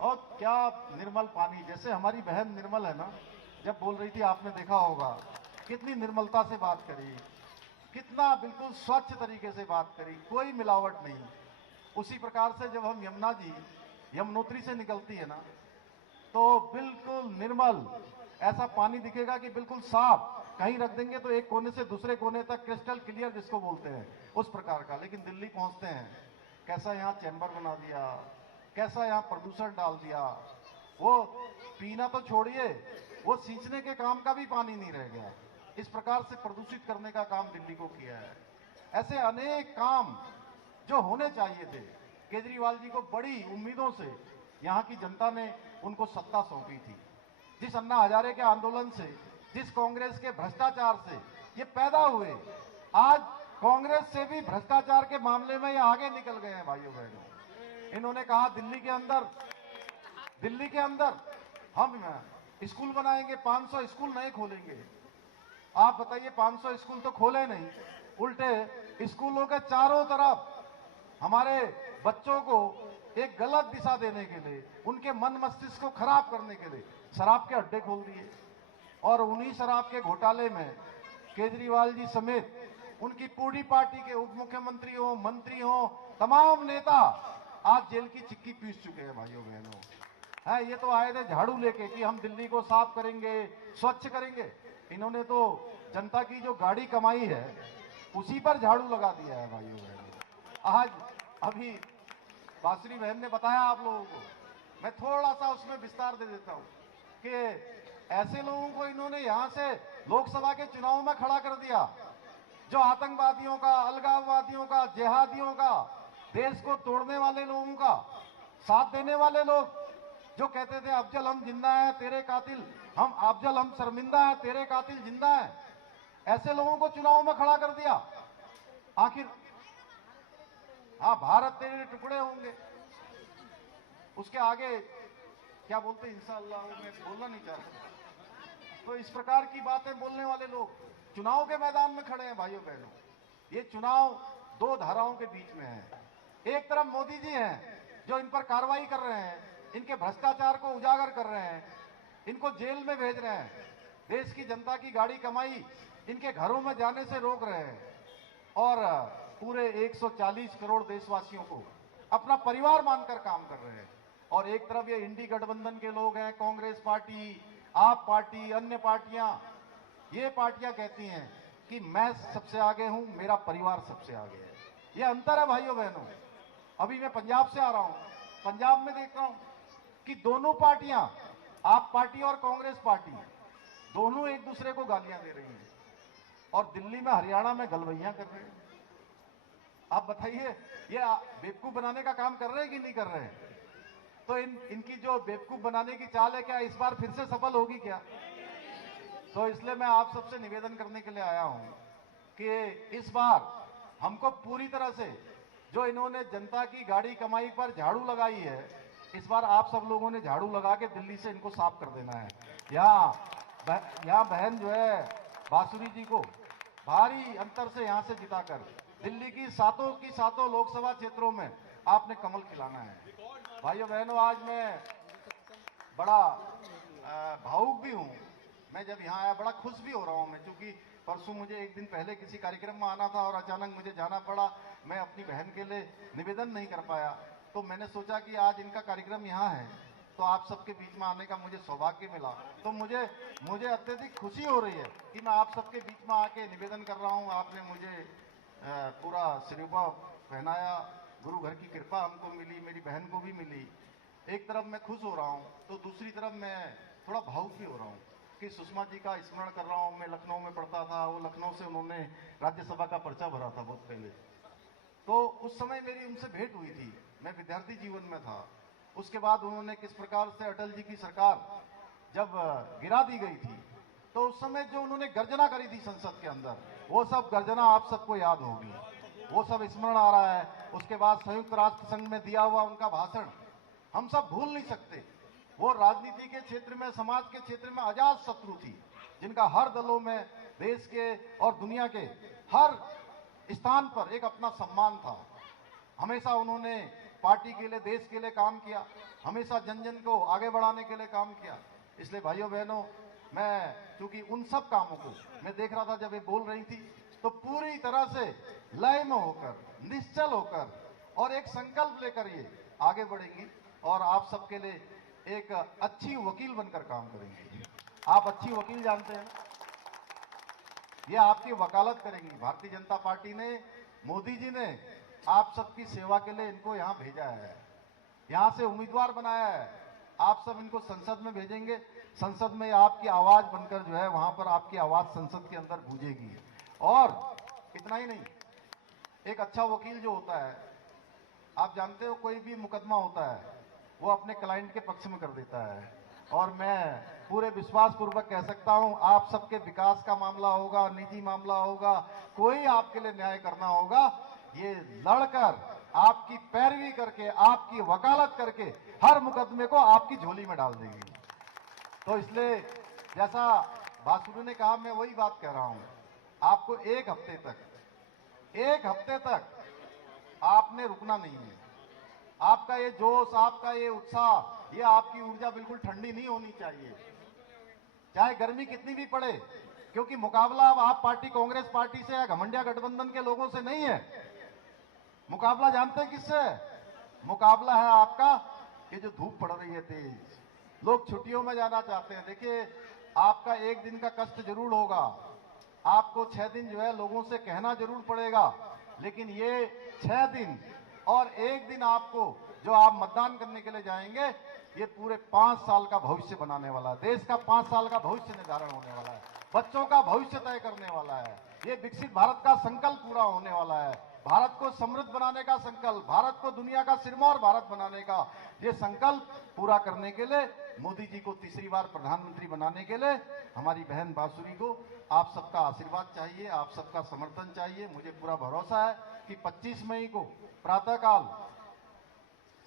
और क्या निर्मल पानी, जैसे हमारी बहन निर्मल है ना, जब बोल रही थी आपने देखा होगा कितनी निर्मलता से बात करी, कितना बिल्कुल स्वच्छ तरीके से बात करी, कोई मिलावट नहीं। उसी प्रकार से जब हम यमुना जी यमुनोत्री से निकलती है ना, तो बिल्कुल निर्मल ऐसा पानी दिखेगा कि बिल्कुल साफ, कहीं रख देंगे तो एक कोने से दूसरे कोने तक क्रिस्टल क्लियर जिसको बोलते हैं उस प्रकार का। लेकिन दिल्ली पहुंचते हैं, कैसा यहाँ चैम्बर बना दिया, कैसा यहाँ प्रदूषण डाल दिया। वो पीना तो छोड़िए, वो सींचने के काम का भी पानी नहीं रह गया। इस प्रकार से प्रदूषित करने का काम दिल्ली को किया है। ऐसे अनेक काम जो होने चाहिए थे, केजरीवाल जी को बड़ी उम्मीदों से यहाँ की जनता ने उनको सत्ता सौंपी थी। जिस अन्ना हजारे के आंदोलन से, जिस कांग्रेस के भ्रष्टाचार से ये पैदा हुए, आज कांग्रेस से भी भ्रष्टाचार के मामले में ये आगे निकल गए हैं भाइयों बहनों। इन्होंने कहा दिल्ली के अंदर हम स्कूल बनाएंगे, 500 स्कूल नए खोलेंगे। आप बताइए, 500 स्कूल तो खोले नहीं, उल्टे स्कूलों के चारों तरफ हमारे बच्चों को एक गलत दिशा देने के लिए, उनके मन मस्तिष्क को खराब करने के लिए शराब के अड्डे खोल दिए। और उन्हीं शराब के घोटाले में केजरीवाल जी समेत उनकी पूरी पार्टी के उप मुख्यमंत्री हो, मंत्री हो, तमाम नेता आज जेल की चिक्की पीस चुके हैं भाइयों बहनों। है, ये तो आए थे झाड़ू लेके कि हम दिल्ली को साफ करेंगे, स्वच्छ करेंगे। इन्होंने तो जनता की जो गाड़ी कमाई है उसी पर झाड़ू लगा दिया है भाइयों बहनों। आज अभी बासुरी बहन ने बताया आप लोगों को, मैं थोड़ा सा उसमें विस्तार दे देता हूं कि ऐसे लोगों को इन्होंने यहां से लोकसभा के चुनाव में खड़ा कर दिया जो आतंकवादियों का, अलगाववादियों का, जिहादियों का, देश को तोड़ने वाले लोगों का साथ देने वाले लोग, जो कहते थे अफजल हम जिंदा है तेरे कातिल, अफजल हम शर्मिंदा है तेरे कातिल जिंदा है, ऐसे लोगों को चुनाव में खड़ा कर दिया। आखिर हाँ, भारत तेरे टुकड़े होंगे, उसके आगे क्या बोलते इंशाअल्लाह, मैं बोलना नहीं चाहता। तो इस प्रकार की बातें बोलने वाले लोग चुनाव के मैदान में खड़े हैं भाइयों बहनों। ये चुनाव दो धाराओं के बीच में है। एक तरफ मोदी जी हैं जो इन पर कार्रवाई कर रहे हैं, इनके भ्रष्टाचार को उजागर कर रहे हैं, इनको जेल में भेज रहे हैं, देश की जनता की गाड़ी कमाई इनके घरों में जाने से रोक रहे हैं, और पूरे 140 करोड़ देशवासियों को अपना परिवार मानकर काम कर रहे हैं। और एक तरफ ये इंडी गठबंधन के लोग हैं, कांग्रेस पार्टी, आप पार्टी, अन्य पार्टियां, ये पार्टियां कहती हैं कि मैं सबसे आगे हूं, मेरा परिवार सबसे आगे है। ये अंतर है भाइयों बहनों। अभी मैं पंजाब से आ रहा हूं, पंजाब में देख रहा हूं कि दोनों पार्टियां, आप पार्टी और कांग्रेस पार्टी, दोनों एक दूसरे को गालियां दे रही हैं, और दिल्ली में, हरियाणा में गलवैयां कर रहे हैं। आप बताइए, ये बेवकूफ बनाने का काम कर रहे हैं कि नहीं कर रहे हैं? तो इनकी जो बेवकूफ बनाने की चाल है, क्या इस बार फिर से सफल होगी क्या? तो इसलिए मैं आप सबसे निवेदन करने के लिए आया हूं कि इस बार हमको पूरी तरह से, जो इन्होंने जनता की गाड़ी कमाई पर झाड़ू लगाई है, इस बार आप सब लोगों ने झाड़ू लगा के दिल्ली से इनको साफ कर देना है। यहाँ बहन जो है बासुरी जी को भारी अंतर से यहाँ से जिताकर दिल्ली की सातों लोकसभा क्षेत्रों में आपने कमल खिलाना है। भाइयों बहनों, आज मैं बड़ा भावुक भी हूँ। मैं जब यहाँ आया बड़ा खुश भी हो रहा हूँ मैं, क्योंकि परसों मुझे एक दिन पहले किसी कार्यक्रम में आना था और अचानक मुझे जाना पड़ा। मैं अपनी बहन के लिए निवेदन नहीं कर पाया, तो मैंने सोचा कि आज इनका कार्यक्रम यहाँ है तो आप सबके बीच में आने का मुझे सौभाग्य मिला। तो मुझे अत्यधिक खुशी हो रही है कि मैं आप सबके बीच में आके निवेदन कर रहा हूँ। आपने मुझे पूरा सिरुपा पहनाया, गुरु घर की कृपा हमको मिली, मेरी बहन को भी मिली। एक तरफ मैं खुश हो रहा हूँ तो दूसरी तरफ मैं थोड़ा भावुक भी हो रहा हूँ कि सुषमा जी का स्मरण कर रहा हूँ। मैं लखनऊ में पढ़ता था, वो लखनऊ से उन्होंने राज्यसभा का पर्चा भरा था बहुत पहले, तो उस समय मेरी उनसे भेंट हुई थी, मैं विद्यार्थी जीवन में था। उसके बाद उन्होंने किस प्रकार से अटल जी की सरकार जब गिरा दी गई थी, तो उस समय जो उन्होंने गर्जना करी थी संसद के अंदर, वो सब गर्जना आप सबको याद होगी, वो सब स्मरण आ रहा है। उसके बाद संयुक्त राष्ट्र संघ में दिया हुआ उनका भाषण हम सब भूल नहीं सकते। वो राजनीति के क्षेत्र में, समाज के क्षेत्र में अजात शत्रु थी, जिनका हर दलों में, देश के और दुनिया के हर स्थान पर एक अपना सम्मान था। हमेशा उन्होंने पार्टी के लिए, देश के लिए काम किया, हमेशा जन जन को आगे बढ़ाने के लिए काम किया। इसलिए भाइयों बहनों, मैं क्योंकि उन सब कामों को मैं देख रहा था जब ये बोल रही थी, तो पूरी तरह से लय में होकर, निश्चल होकर और एक संकल्प लेकर ये आगे बढ़ेंगी और आप सबके लिए एक अच्छी वकील बनकर काम करेंगी। आप अच्छी वकील जानते हैं, ये आपकी वकालत करेंगी। भारतीय जनता पार्टी ने, मोदी जी ने आप सबकी सेवा के लिए इनको यहाँ भेजा है, यहाँ से उम्मीदवार बनाया है। आप सब इनको संसद में भेजेंगे, संसद में आपकी आवाज बनकर जो है वहां पर आपकी आवाज संसद के अंदर गूंजेगी। और इतना ही नहीं, एक अच्छा वकील जो होता है, आप जानते हो कोई भी मुकदमा होता है वो अपने क्लाइंट के पक्ष में कर देता है। और मैं पूरे विश्वास पूर्वक कह सकता हूं, आप सबके विकास का मामला होगा, निजी मामला होगा, कोई आपके लिए न्याय करना होगा, ये लड़कर आपकी पैरवी करके, आपकी वकालत करके हर मुकदमे को आपकी झोली में डाल देंगी। तो इसलिए जैसा बासुरी ने कहा, मैं वही बात कह रहा हूं, आपको एक हफ्ते तक आपने रुकना नहीं है। आपका ये जोश, आपका ये उत्साह, ये आपकी ऊर्जा बिल्कुल ठंडी नहीं होनी चाहिए, चाहे गर्मी कितनी भी पड़े, क्योंकि मुकाबला अब आप पार्टी, कांग्रेस पार्टी से या घमंडिया गठबंधन के लोगों से नहीं है। मुकाबला जानते हैं किससे है? मुकाबला है आपका ये जो धूप पड़ रही है तेज, लोग छुट्टियों में जाना चाहते हैं। देखिए, आपका एक दिन का कष्ट जरूर होगा, आपको 6 दिन जो है लोगों से कहना जरूर पड़ेगा, लेकिन ये 6 दिन और 1 दिन आपको जो आप मतदान करने के लिए जाएंगे, ये पूरे 5 साल का भविष्य बनाने वाला है। देश का 5 साल का भविष्य निर्धारण होने वाला है, बच्चों का भविष्य तय करने वाला है। ये विकसित भारत का संकल्प पूरा होने वाला है, भारत को समृद्ध बनाने का संकल्प, भारत को दुनिया का सिरमौर भारत बनाने का ये संकल्प पूरा करने के लिए, मोदी जी को तीसरी बार प्रधानमंत्री बनाने के लिए हमारी बहन बांसुरी को आप सबका आशीर्वाद चाहिए, आप सबका समर्थन चाहिए। मुझे पूरा भरोसा है कि 25 मई को प्रातःकाल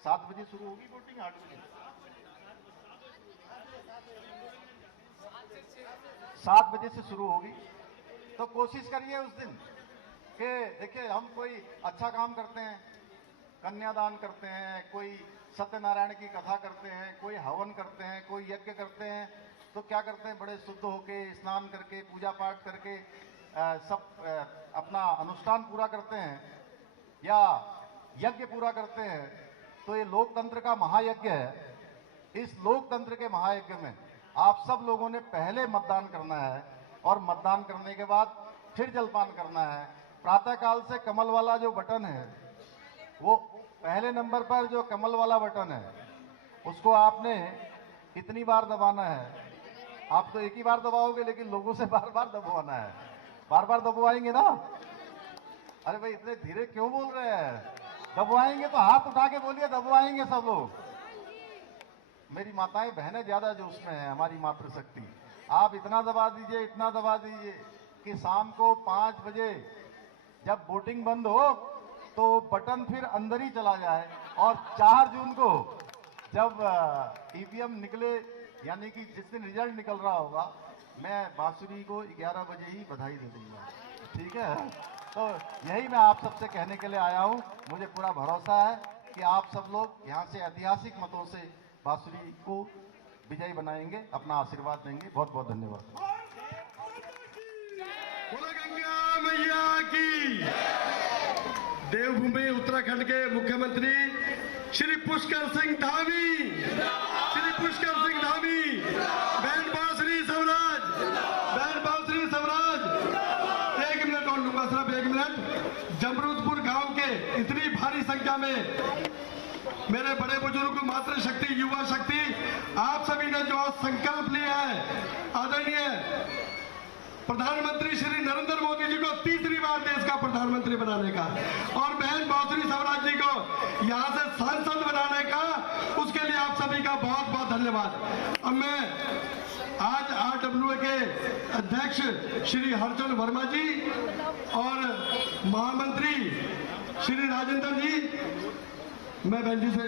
7 बजे शुरू होगी वोटिंग, 8 बजे 7 बजे से शुरू होगी। तो कोशिश करिए उस दिन कि देखिए, हम कोई अच्छा काम करते हैं, कन्यादान करते हैं, कोई सत्यनारायण की कथा करते हैं, कोई हवन करते हैं, कोई यज्ञ करते हैं, तो क्या करते हैं, बड़े शुद्ध होके, स्नान करके, पूजा पाठ करके सब अपना अनुष्ठान पूरा करते हैं या यज्ञ पूरा करते हैं। तो ये लोकतंत्र का महायज्ञ है। इस लोकतंत्र के महायज्ञ में आप सब लोगों ने पहले मतदान करना है और मतदान करने के बाद फिर जलपान करना है। प्रातःकाल से कमल वाला जो बटन है, वो पहले नंबर पर जो कमल वाला बटन है, उसको आपने इतनी बार दबाना है। आप तो एक ही बार दबाओगे, लेकिन लोगों से बार बार दबवाना है। बार बार दबवाएंगे ना? अरे भाई, इतने धीरे क्यों बोल रहे हैं? दबवाएंगे तो हाथ उठा के बोलिए, दबवाएंगे सब लोग। मेरी माताएं बहनें ज्यादा जोश में है, हमारी मातृशक्ति। आप इतना दबा दीजिए, इतना दबा दीजिए कि शाम को 5 बजे जब वोटिंग बंद हो तो बटन फिर अंदर ही चला जाए, और 4 जून को जब ईवीएम निकले, यानी कि जिस दिन रिजल्ट निकल रहा होगा, मैं बांसुरी को 11 बजे ही बधाई दे दूंगा। ठीक है? तो यही मैं आप सबसे कहने के लिए आया हूं। मुझे पूरा भरोसा है कि आप सब लोग यहाँ से ऐतिहासिक मतों से बांसुरी को विजयी बनाएंगे, अपना आशीर्वाद देंगे। बहुत बहुत धन्यवाद। बोलो गंगा मैया की। देवभूमि उत्तराखंड के मुख्यमंत्री श्री पुष्कर सिंह धामी, श्री पुष्कर सिंह धामी, बहन बांसुरी स्वराज, बहन बांसुरी स्वराज। 1 मिनट और लूंगा, सिर्फ 1 मिनट। जमरूदपुर गांव के इतनी भारी संख्या में मेरे बड़े बुजुर्ग, मातृशक्ति, युवा शक्ति, आप सभी ने जो आज संकल्प लिया है, आदरणीय प्रधानमंत्री श्री नरेंद्र मोदी जी को तीसरी बार देश का प्रधानमंत्री बनाने का, और बहन बांसुरी स्वराज जी को यहां से सांसद बनाने का, उसके लिए आप सभी का बहुत बहुत धन्यवाद। अब मैं आज RWA के अध्यक्ष श्री हरचंद वर्मा जी और महामंत्री श्री राजेंद्र जी, मैं बहन जी से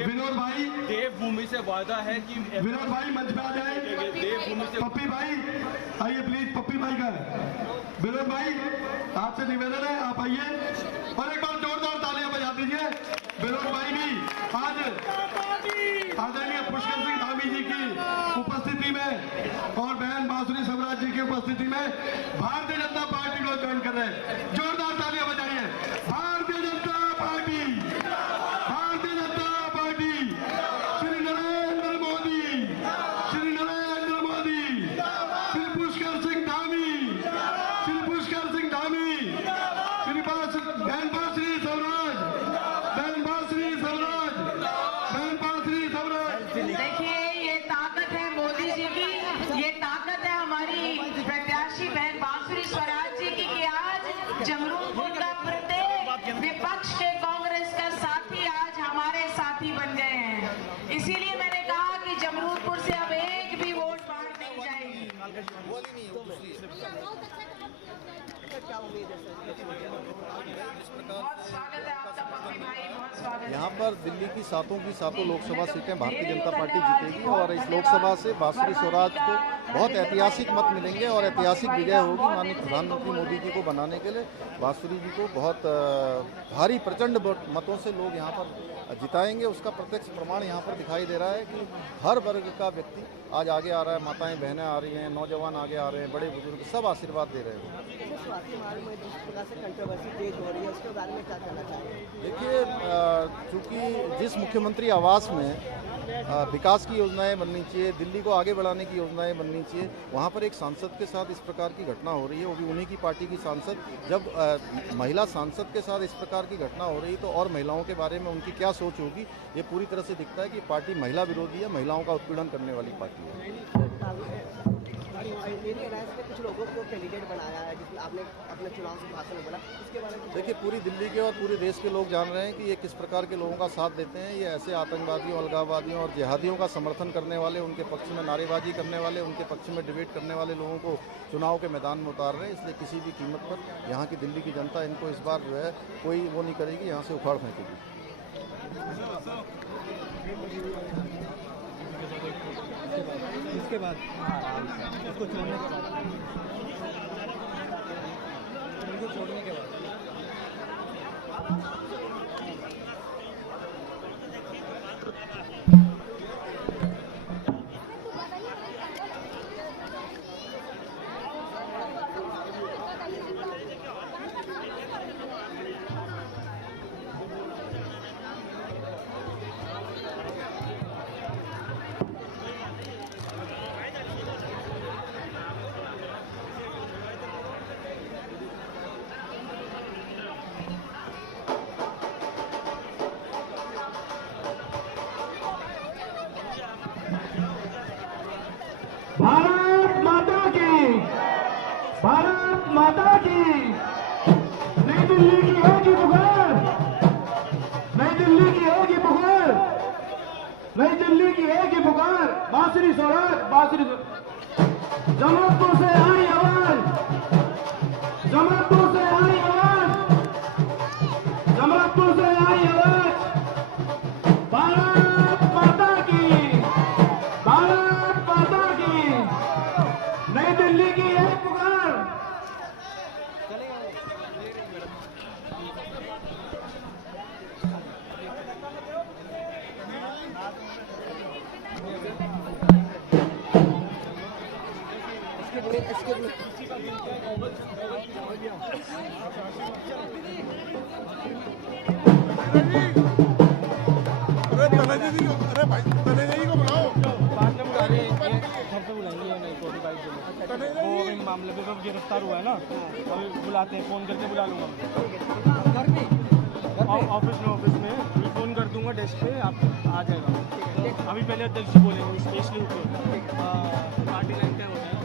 विनोद भाई, देवभूमि से वादा है कि विनोद भाई मंच पे आ जाए। देवभूमि से पप्पी भाई आइए प्लीज, पप्पी भाई का विनोद भाई आपसे निवेदन है, आप आइए और एक बार जोरदार तालियां बजा दीजिए। विनोद भाई भी आज आदरणीय पुष्कर सिंह धामी धामी जी की उपस्थिति में और बहन बांसुरी स्वराज जी की उपस्थिति में भारतीय जनता पार्टी को ज्वाइन कर रहे हैं। जोरदार तालियां बजाइए। भारतीय जनता पार्टी, भारतीय जनता पार्टी, श्री नरेंद्र मोदी, श्री नरेंद्र मोदी, श्री पुष्कर सिंह धामी, श्री पुष्कर सिंह धामी, श्री बहन बांसुरी स्वराज, बहन बांसुरी स्वराज, बहन बांसुरी स्वराज। देखिए, ये ताकत है मोदी जी की, ये ताकत है हमारी प्रत्याशी बहन बांसुरी स्वराज जी की कि आज जमरूदपुर का प्रत्येक विपक्ष के कांग्रेस का साथी आज हमारे साथी बन गए हैं। इसीलिए मैंने कहा कि जमरूदपुर से अब एक भी वोट बाहर नहीं जाएगी। बहुत स्वागत है आपका पप्पी भाई, बहुत स्वागत है। यहाँ पर दिल्ली की सातों लोकसभा सीटें भारतीय जनता पार्टी जीतेगी और इस लोकसभा से बांसुरी स्वराज को बहुत ऐतिहासिक मत मिलेंगे और ऐतिहासिक विजय होगी। माननीय प्रधानमंत्री मोदी जी को बनाने के लिए बांसुरी जी को बहुत भारी प्रचंड मतों से लोग यहाँ पर जिताएंगे। उसका प्रत्यक्ष प्रमाण यहाँ पर दिखाई दे रहा है कि हर वर्ग का व्यक्ति आज आगे आ रहा है। माताएं बहनें आ रही हैं, नौजवान आगे आ रहे हैं, बड़े बुजुर्ग सब आशीर्वाद दे रहे हैं। देखिए, चूँकि जिस मुख्यमंत्री आवास में विकास की योजनाएं बननी चाहिए, दिल्ली को आगे बढ़ाने की योजनाएं बननी चाहिए, वहाँ पर एक सांसद के साथ इस प्रकार की घटना हो रही है, वो भी उन्हीं की पार्टी की सांसद। जब महिला सांसद के साथ इस प्रकार की घटना हो रही है तो और महिलाओं के बारे में उनकी क्या सोच होगी, ये पूरी तरह से दिखता है कि पार्टी महिला विरोधी है, महिलाओं का उत्पीड़न करने वाली पार्टी है। कुछ लोगों को कैंडिडेट बनाया है, जिसमें आपने अपने चुनाव से भाषण में बोला, उसके बारे में देखिए, पूरी दिल्ली के और पूरे देश के लोग जान रहे हैं कि ये किस प्रकार के लोगों का साथ देते हैं। ये ऐसे आतंकवादियों, अलगाववादियों और जिहादियों का समर्थन करने वाले, उनके पक्ष में नारेबाजी करने वाले, उनके पक्ष में डिबेट करने वाले लोगों को चुनाव के मैदान में उतार रहे हैं। इसलिए किसी भी कीमत पर यहाँ की दिल्ली की जनता इनको इस बार जो है कोई वो नहीं करेगी, यहाँ से उखाड़ फेंकेगी। इसके बाद उसको छोड़ने के बाद भारत माता की, भारत माता की। नई दिल्ली की होगी पुकार, नई दिल्ली की होगी पुकार, नई दिल्ली की होगी पुकार। बांसुरी स्वराज, बांसुरी जमरूदपुर से आई आवाज, जमरूदपुर से आई आवाज, जमरूदपुर से आई आवाज। भारत माता की, भारत माता की। नई दिल्ली की है पुकार। अरे भाई तनेजाई को बुलाओ। वो इन मामले में जब गिरफ्तार हुआ है ना, अभी बुलाते हैं, फोन करके बुला लूंगा। ऑफिस में अभी फोन कर दूंगा डेस्क पे, आप आ जाएगा। अभी पहले अध्यक्ष बोलेंगे, स्पेशली पार्टी लाइन क्या होता है।